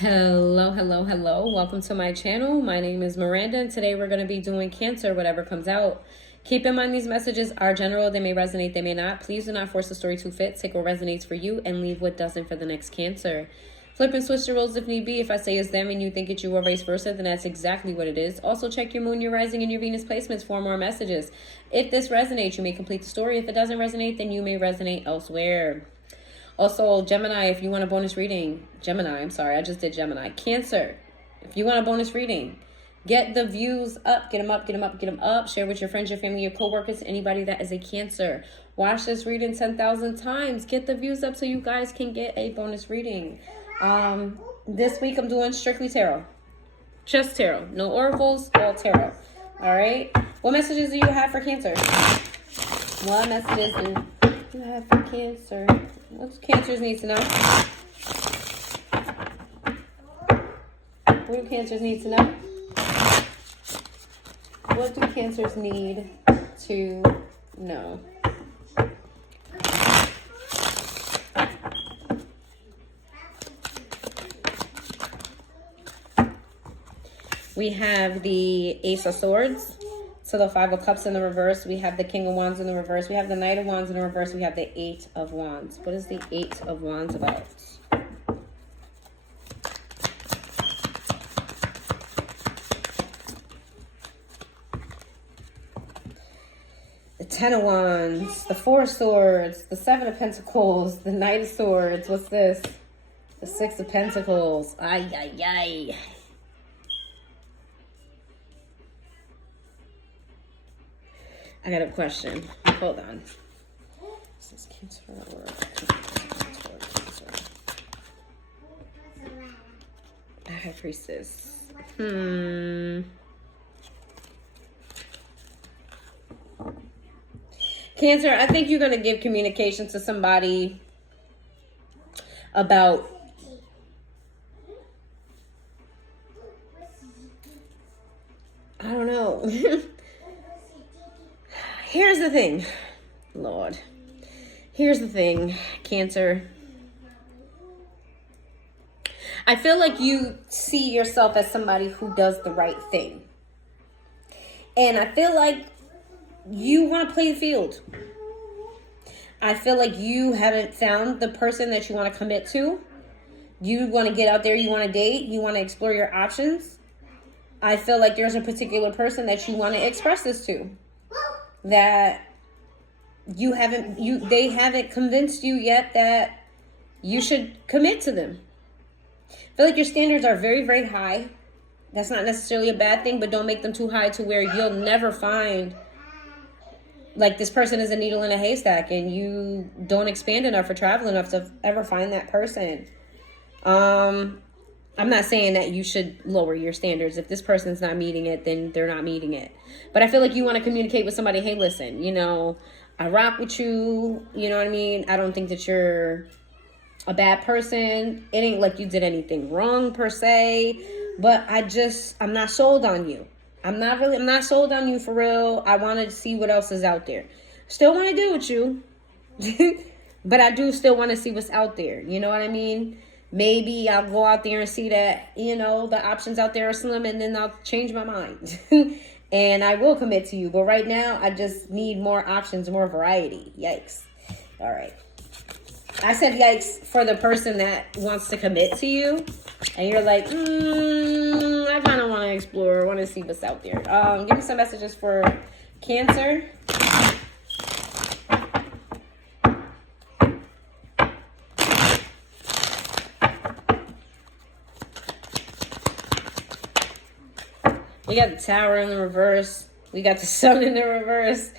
Hello, hello, hello. Welcome to my channel. My name is Miranda, and today we're going to be doing Cancer, whatever comes out. Keep in mind these messages are general. They may resonate, they may not. Please do not force the story to fit. Take what resonates for you and leave what doesn't for the next Cancer. Flip and switch the roles if need be. If I say it's them and you think it's you or vice versa, then that's exactly what it is. Also, check your moon, your rising, and your Venus placements for more messages. If this resonates, you may complete the story. If it doesn't resonate, then you may resonate elsewhere. Also, Gemini, if you want a bonus reading, I just did Gemini. Cancer, if you want a bonus reading, get the views up, get them up, get them up, get them up. Share with your friends, your family, your coworkers, anybody that is a Cancer. Watch this reading 10,000 times. Get the views up so you guys can get a bonus reading. This week I'm doing strictly tarot. Just tarot. No oracles, all tarot. All right. What messages do you have for Cancer? What messages do you have for Cancer? What do Cancers need to know? What do Cancers need to know? What do Cancers need to know? We have the Ace of Swords. So the Five of Cups in the reverse. We have the King of Wands in the reverse. We have the Knight of Wands in the reverse. We have the Eight of Wands. What is the Eight of Wands about? The Ten of Wands, the Four of Swords, the Seven of Pentacles, the Knight of Swords. What's this? The Six of Pentacles. Ay, ay, ay. I got a question. Hold on. This is Cancer or Cancer. High Priestess. Cancer, I think you're going to give communication to somebody about I don't know. Here's the thing, Lord. Here's the thing, Cancer. I feel like you see yourself as somebody who does the right thing. And I feel like you want to play the field. I feel like you haven't found the person that you want to commit to. You want to get out there, you want to date, you want to explore your options. I feel like there's a particular person that you want to express this to. That they haven't convinced you yet that you should commit to them. I feel like your standards are very, very high. That's not necessarily a bad thing, but don't make them too high to where you'll never find, like, this person is a needle in a haystack and you don't expand enough or travel enough to ever find that person. I'm not saying that you should lower your standards. If this person's not meeting it, then they're not meeting it. But I feel like you want to communicate with somebody, hey, listen, I rock with you. You know what I mean? I don't think that you're a bad person. It ain't like you did anything wrong per se. But I'm not sold on you. I'm not sold on you for real. I want to see what else is out there. Still want to deal with you. But I do still want to see what's out there. You know what I mean? Maybe I'll go out there and see that, the options out there are slim, and then I'll change my mind. And I will commit to you. But right now, I just need more options, more variety. Yikes. All right. I said yikes for the person that wants to commit to you. And you're like, I kind of want to explore. I want to see what's out there. Give me some messages for Cancer. We got the Tower in the reverse. We got the Sun in the reverse.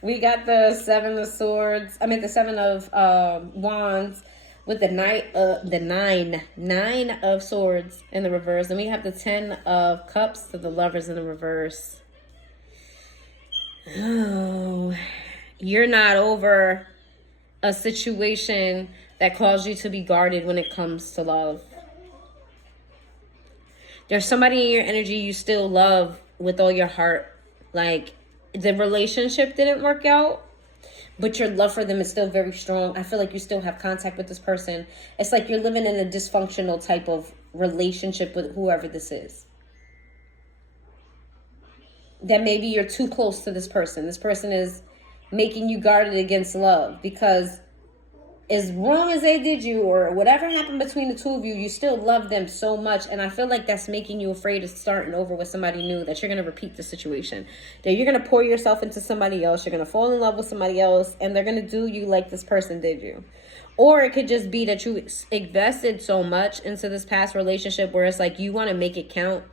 We got the Seven of Swords. The Seven of Wands with the Nine of Swords in the reverse. And we have the 10 of Cups to the Lovers in the reverse. Oh, you're not over a situation that caused you to be guarded when it comes to love. There's somebody in your energy you still love with all your heart. Like, the relationship didn't work out, but your love for them is still very strong. I feel like you still have contact with this person. It's like you're living in a dysfunctional type of relationship with whoever this is. That maybe you're too close to this person. This person is making you guarded against love, because as wrong as they did you or whatever happened between the two of you, you still love them so much. And I feel like that's making you afraid of starting over with somebody new, that you're going to repeat the situation, that you're going to pour yourself into somebody else, you're going to fall in love with somebody else, and they're going to do you like this person did you. Or it could just be that you invested so much into this past relationship where it's like you want to make it count.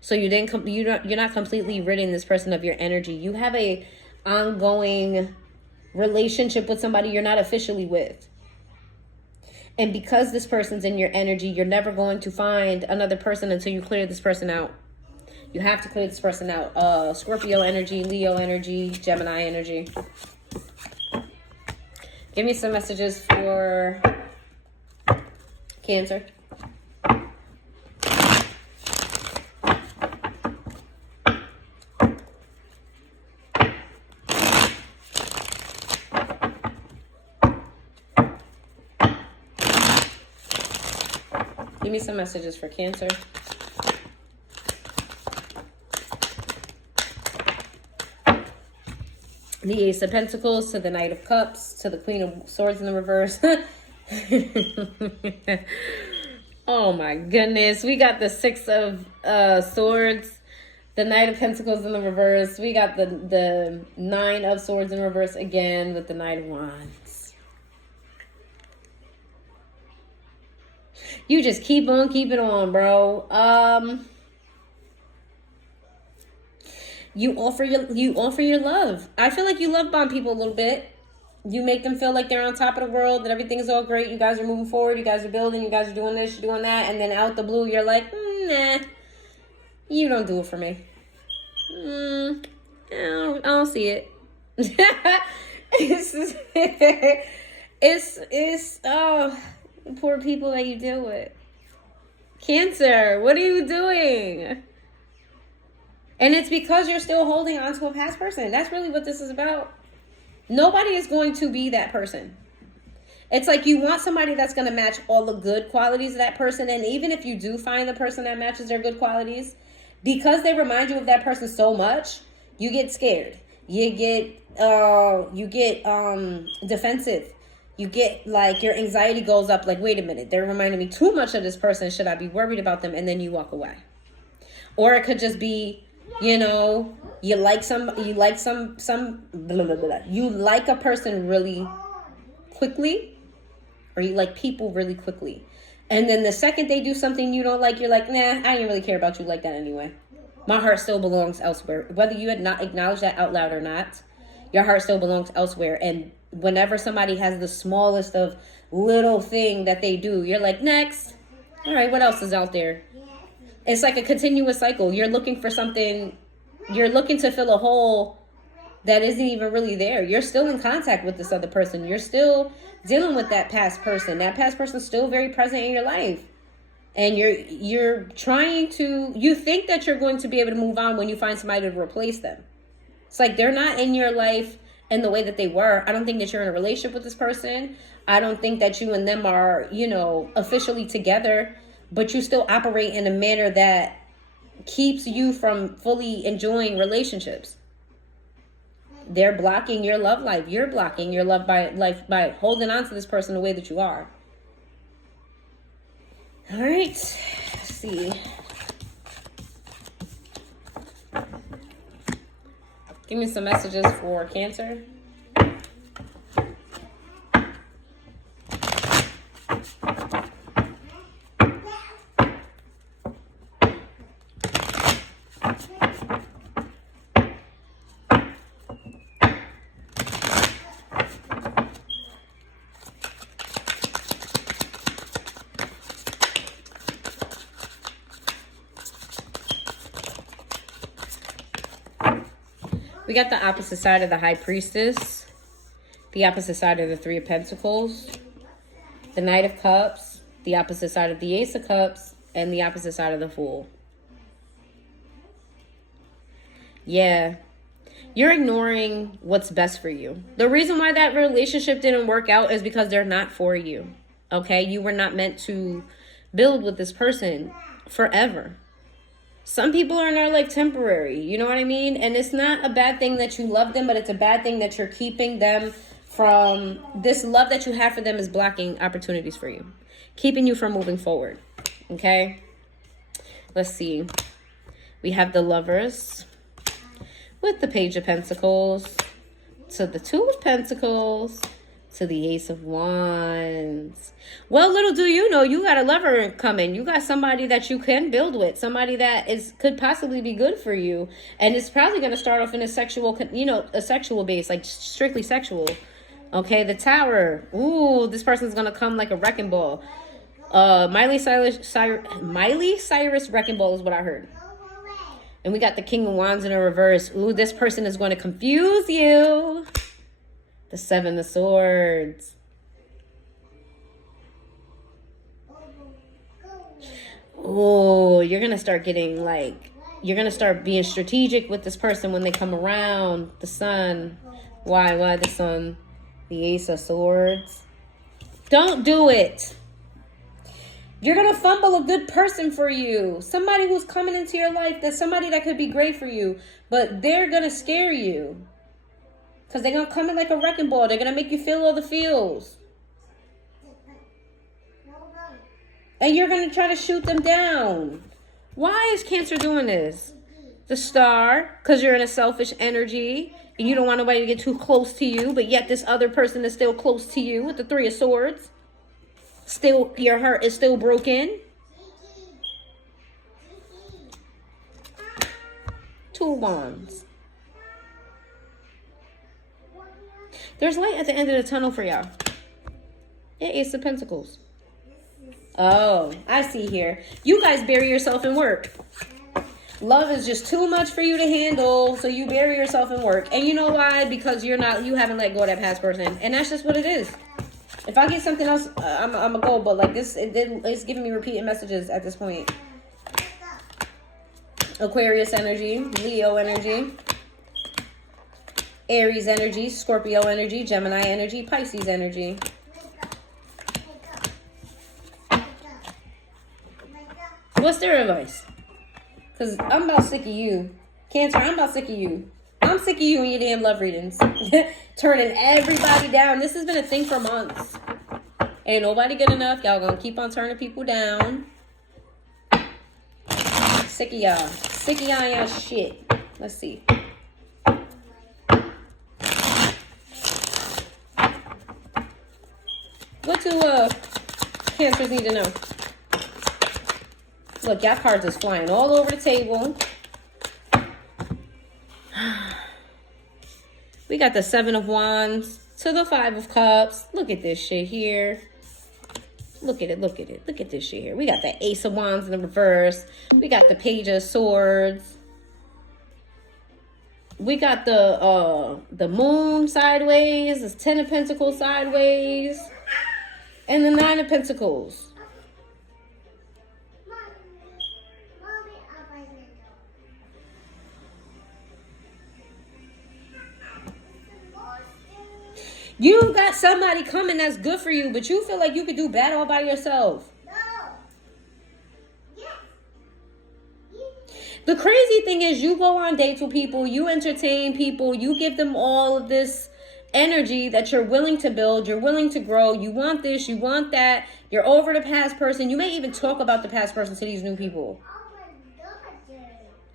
So you're not completely ridding this person of your energy. You have a ongoing relationship with somebody you're not officially with. And because this person's in your energy, you're never going to find another person until you clear this person out. You have to clear this person out. Scorpio energy, Leo energy, Gemini energy. Give me some messages for Cancer. Give me some messages for Cancer. The Ace of Pentacles to the Knight of Cups to the Queen of Swords in the reverse. Oh my goodness. We got the Six of Swords, the Knight of Pentacles in the reverse. We got the Nine of Swords in reverse again with the Knight of Wands. You just keep on keeping on, bro. You offer your love. I feel like you love bomb people a little bit. You make them feel like they're on top of the world, that everything's all great. You guys are moving forward. You guys are building. You guys are doing this, you're doing that. And then out the blue, you're like, nah, you don't do it for me. I don't see it. It's poor people that you deal with. Cancer, what are you doing? And it's because you're still holding on to a past person. That's really what this is about. Nobody is going to be that person. It's like you want somebody that's going to match all the good qualities of that person. And even if you do find the person that matches their good qualities, because they remind you of that person so much, you get scared. You get defensive. You get like your anxiety goes up, like, wait a minute, they're reminding me too much of this person. Should I be worried about them? And then you walk away. Or it could just be, you know, you like some blah, blah, blah. You like a person really quickly, or you like people really quickly. And then the second they do something you don't like, you're like, nah, I didn't really care about you like that anyway. My heart still belongs elsewhere. Whether you had not acknowledged that out loud or not, your heart still belongs elsewhere. And whenever somebody has the smallest of little thing that they do, you're like, next. All right, what else is out there? It's like a continuous cycle. You're looking for something. You're looking to fill a hole that isn't even really there. You're still in contact with this other person. You're still dealing with that past person. That past person's still very present in your life. And you're trying to, you think that you're going to be able to move on when you find somebody to replace them. It's like they're not in your life in the way that they were. I don't think that you're in a relationship with this person. I don't think that you and them are, you know, officially together, but you still operate in a manner that keeps you from fully enjoying relationships. They're blocking your love life. You're blocking your love life by holding on to this person the way that you are. All right, let's see. Give me some messages for Cancer. We got the opposite side of the High Priestess, the opposite side of the Three of Pentacles, the Knight of Cups, the opposite side of the Ace of Cups, and the opposite side of the Fool. Yeah. You're ignoring what's best for you. The reason why that relationship didn't work out is because they're not for you. Okay? You were not meant to build with this person forever. Some people are in our life temporary. You know what I mean? And it's not a bad thing that you love them, but it's a bad thing that you're keeping them from this love that you have for them is blocking opportunities for you, keeping you from moving forward. Okay? Let's see. We have the Lovers with the Page of Pentacles to the Two of Pentacles to the Ace of Wands. Well, little do you know, you got a lover coming. You got somebody that you can build with, somebody that could possibly be good for you, and it's probably going to start off in a sexual, a sexual base, like strictly sexual. Okay, the Tower. Ooh, this person's going to come like a wrecking ball. Miley Cyrus wrecking ball is what I heard. And we got the King of Wands in a reverse. Ooh, this person is going to confuse you. The Seven of Swords. Oh, you're going to start getting you're going to start being strategic with this person when they come around. The Sun. Why the Sun? The Ace of Swords. Don't do it. You're going to fumble a good person for you. Somebody who's coming into your life. That's somebody that could be great for you. But they're going to scare you. Because they're going to come in like a wrecking ball. They're going to make you feel all the feels. And you're going to try to shoot them down. Why is Cancer doing this? The Star. Because you're in a selfish energy. And you don't want nobody to get too close to you. But yet this other person is still close to you with the Three of Swords. Still, your heart is still broken. Two of Wands. There's light at the end of the tunnel for y'all. Yeah, Ace of Pentacles. Oh, I see here. You guys bury yourself in work. Love is just too much for you to handle, so you bury yourself in work. And you know why? Because you haven't let go of that past person. And that's just what it is. If I get something else, I'm going to go. But like this, it's giving me repeating messages at this point. Aquarius energy, Leo energy, Aries energy, Scorpio energy, Gemini energy, Pisces energy. What's their advice? Because I'm about sick of you. Cancer, I'm about sick of you. I'm sick of you and your damn love readings. Turning everybody down. This has been a thing for months. Ain't nobody good enough. Y'all gonna keep on turning people down. Sick of y'all. Sick of y'all and y'all shit. Let's see. What do Cancers need to know? Look, y'all cards is flying all over the table. We got the Seven of Wands to the Five of Cups. Look at this shit here. Look at it, look at it. Look at this shit here. We got the Ace of Wands in the reverse. We got the Page of Swords. We got the Moon sideways. The Ten of Pentacles sideways. And the Nine of Pentacles. You got somebody coming that's good for you, but you feel like you could do bad all by yourself. The crazy thing is you go on dates with people, you entertain people, you give them all of this energy that you're willing to build, you're willing to grow, you want this, you want that, you're over the past person. You may even talk about the past person to these new people.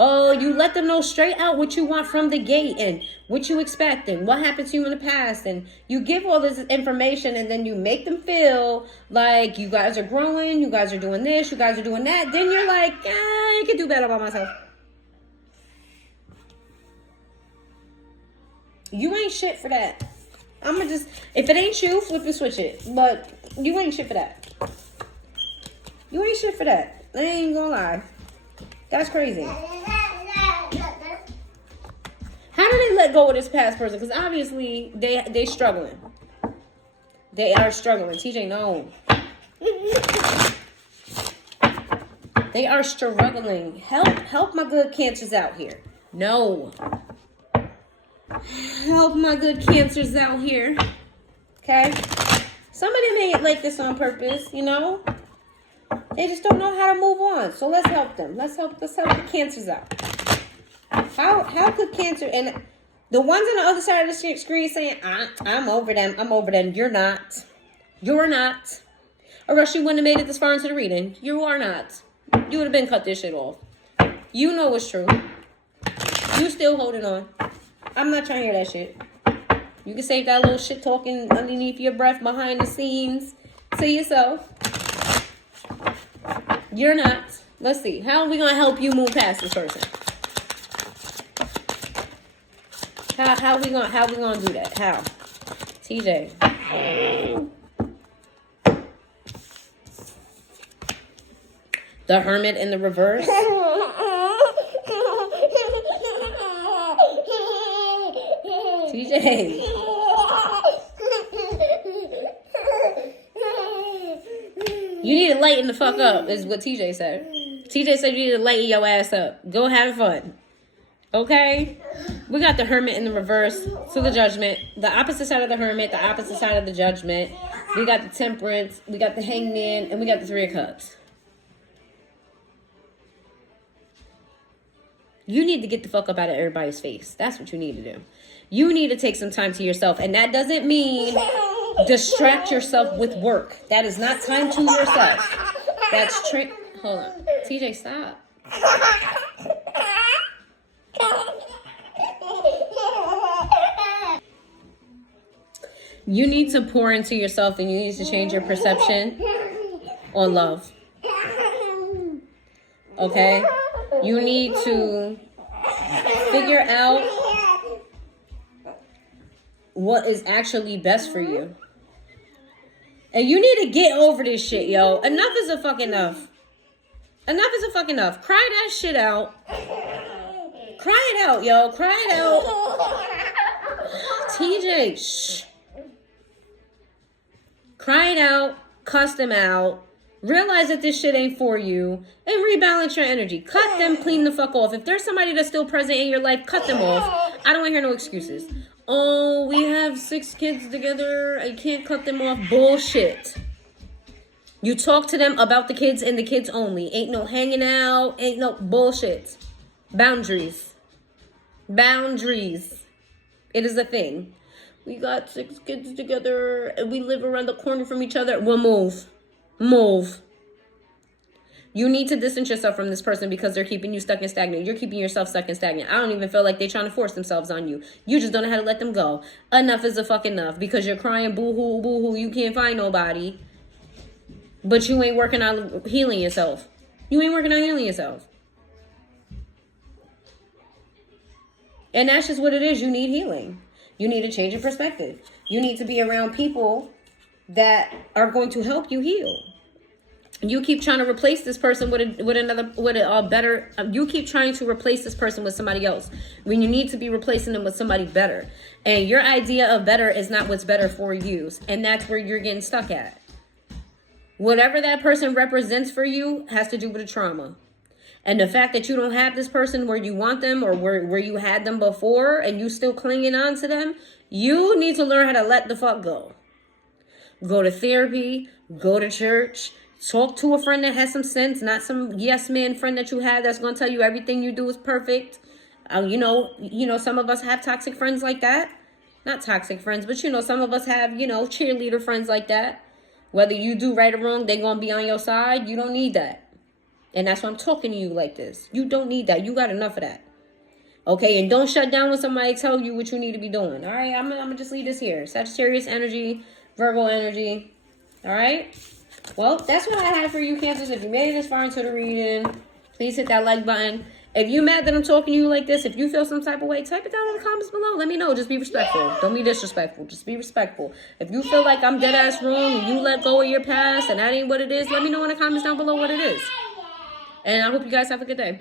Oh, you let them know straight out what you want from the gate and what you expect and what happened to you in the past. And you give all this information and then you make them feel like you guys are growing, you guys are doing this, you guys are doing that. Then you're like, I can do better by myself. You ain't shit for that. I'ma just, if it ain't you, flip and switch it. But you ain't shit for that. You ain't shit for that. I ain't gonna lie. That's crazy. How do they let go of this past person? Because obviously they struggling. They are struggling. TJ, no. They are struggling. Help my good Cancers out here. No. help my good cancers out here. Okay? Some of them ain't like this on purpose, you know? They just don't know how to move on. So let's help them. Let's help the cancers out. How could cancer, and the ones on the other side of the screen saying, I'm over them, I'm over them. You're not. You're not. Or else you wouldn't have made it this far into the reading. You are not. You would have been cut this shit off. You know it's true. You still holding on. I'm not trying to hear that shit. You can save that little shit talking underneath your breath behind the scenes to yourself. You're not. Let's see. How are we going to help you move past this person? How we gonna do that? How? TJ. The Hermit in the reverse. TJ. You need to lighten the fuck up, is what TJ said. TJ said you need to lighten your ass up. Go have fun. Okay? We got the Hermit in the reverse to the Judgment. The opposite side of the Hermit, the opposite side of the Judgment. We got the Temperance, we got the Hangman, and we got the Three of Cups. You need to get the fuck up out of everybody's face. That's what you need to do. You need to take some time to yourself. And that doesn't mean distract yourself with work. That is not time to yourself. That's hold on. TJ, stop. You need to pour into yourself and you need to change your perception on love. Okay? You need to figure out what is actually best for you. And you need to get over this shit, yo. Enough is a fuck enough. Enough is a fuck enough. Cry that shit out. Cry it out, yo. Cry it out. TJ, shh. Cry it out. Cuss them out. Realize that this shit ain't for you. And rebalance your energy. Cut them clean the fuck off. If there's somebody that's still present in your life, cut them off. I don't want to hear no excuses. Oh, we have 6 kids together. I can't cut them off. Bullshit. You talk to them about the kids and the kids only. Ain't no hanging out. Ain't no bullshit. Boundaries. Boundaries. It is a thing. We got 6 kids together and we live around the corner from each other. Well, move. Move. You need to distance yourself from this person because they're keeping you stuck and stagnant. You're keeping yourself stuck and stagnant. I don't even feel like they're trying to force themselves on you. You just don't know how to let them go. Enough is a fuck enough because you're crying boo-hoo, boo-hoo. You can't find nobody. But you ain't working on healing yourself. You ain't working on healing yourself. And that's just what it is. You need healing. You need a change of perspective. You need to be around people that are going to help you heal. You keep trying to replace this person with a better. You keep trying to replace this person with somebody else when you need to be replacing them with somebody better. And your idea of better is not what's better for you, and that's where you're getting stuck at. Whatever that person represents for you has to do with a trauma. And the fact that you don't have this person where you want them or where you had them before and you still clinging on to them, you need to learn how to let the fuck go. Go to therapy, go to church, talk to a friend that has some sense, not some yes man friend that you have that's going to tell you everything you do is perfect. You know, some of us have toxic friends like that. Not toxic friends, but some of us have, cheerleader friends like that. Whether you do right or wrong, they're going to be on your side. You don't need that. And that's why I'm talking to you like this. You don't need that. You got enough of that. Okay, and don't shut down when somebody tell you what you need to be doing. All right, I'm going to just leave this here. Sagittarius energy, Virgo energy. All right? Well, that's what I have for you, Cancers. If you made it this far into the reading, please hit that like button. If you're mad that I'm talking to you like this, if you feel some type of way, type it down in the comments below. Let me know. Just be respectful. Don't be disrespectful. Just be respectful. If you feel like I'm dead ass wrong and you let go of your past and that ain't what it is, let me know in the comments down below what it is. And I hope you guys have a good day.